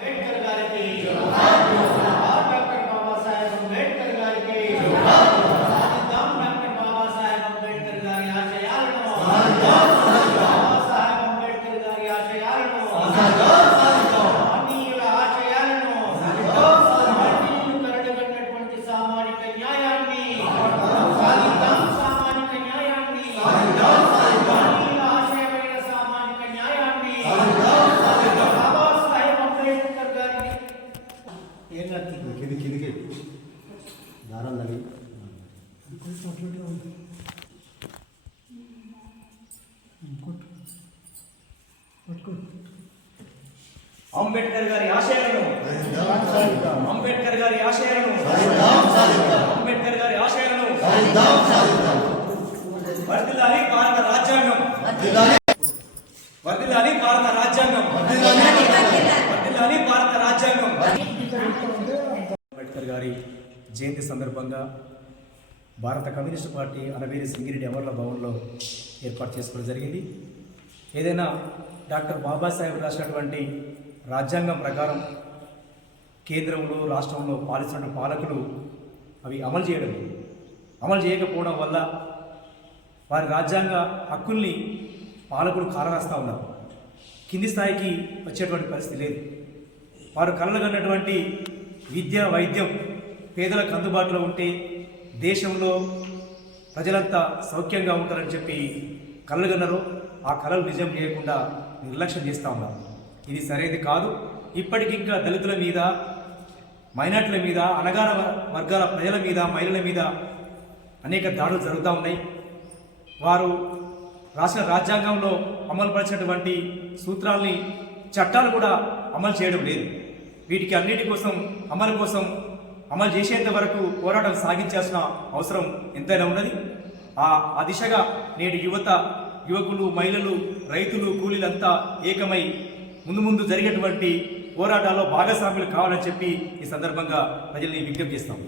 అంబేద్కర్ గారికి డాక్టర్ బాబాసాహెబ్ అంబేద్కర్ గారికి సాధిద్దాం. డాక్టర్ బాబాసాహెబ్ అంబేద్కర్ గారి ఆశయాలను బాబాసాహెబ్ అంబేద్కర్ గారి ఆశయాలను మానవీయుల ఆశయాలను మానవీయులు కరడుగట్టినటువంటి సామాజిక న్యాయాన్ని సాధిద్దాం. సామాజిక న్యాయాన్ని మానవీయుల ఆశయమైన సామాజిక న్యాయాన్ని కిందికి దారం తగిలి అంబేద్కర్ గారి ఆశయాలను అంబేద్కర్ గారి ఆశయాలను అంబేద్కర్ గారి ఆశయాలను వర్ధిల్లాలి భారత రాజ్యాంగం, వర్ధిల్లాలి భారత రాజ్యాంగం, వర్ధిల్లాలి భారత రాజ్యాంగం. అంబేద్కర్ గారి జయంతి సందర్భంగా భారత కమ్యూనిస్టు పార్టీ అనవేరి సింగిరెడ్డి అమర్ల భవన్లో ఏర్పాటు చేసుకోవడం జరిగింది. ఏదైనా డాక్టర్ బాబాసాహెబ్ రాసినటువంటి రాజ్యాంగం ప్రకారం కేంద్రంలో రాష్ట్రంలో పాలిస్తున్న పాలకులు అవి అమలు చేయకపోవడం వల్ల వారి రాజ్యాంగ హక్కుల్ని పాలకులు కాలరాస్తూ ఉన్నారు. కింది స్థాయికి వచ్చేటువంటి పరిస్థితి లేదు. వారు కలలుగన్నటువంటి విద్య వైద్యం పేదలకు అందుబాటులో ఉంటే దేశంలో ప్రజలంతా సౌఖ్యంగా ఉంటారని చెప్పి కలలుగన్నారు. ఆ కళలు నిజం చేయకుండా నిర్లక్ష్యం చేస్తూ ఉన్నారు. ఇది సరైనది కాదు. ఇప్పటికింకా దళితుల మీద, మైనార్టీల మీద, అణగార వర్గాల ప్రజల మీద, మహిళల మీద అనేక దాడులు జరుగుతూ ఉన్నాయి. వారు రాష్ట్ర రాజ్యాంగంలో అమలుపరిచినటువంటి సూత్రాల్ని, చట్టాలు కూడా అమలు చేయడం లేదు. వీటికి అన్నిటి కోసం అమలు చేసేంత వరకు పోరాటం సాగించాల్సిన అవసరం ఎంతైనా ఉన్నది. ఆ దిశగా నేడు యువకులు, మహిళలు, రైతులు, కూలీలంతా ఏకమై ముందు జరిగేటువంటి పోరాటాల్లో భాగస్వాములు కావాలని చెప్పి ఈ సందర్భంగా ప్రజల్ని విజ్ఞప్తి చేస్తాం.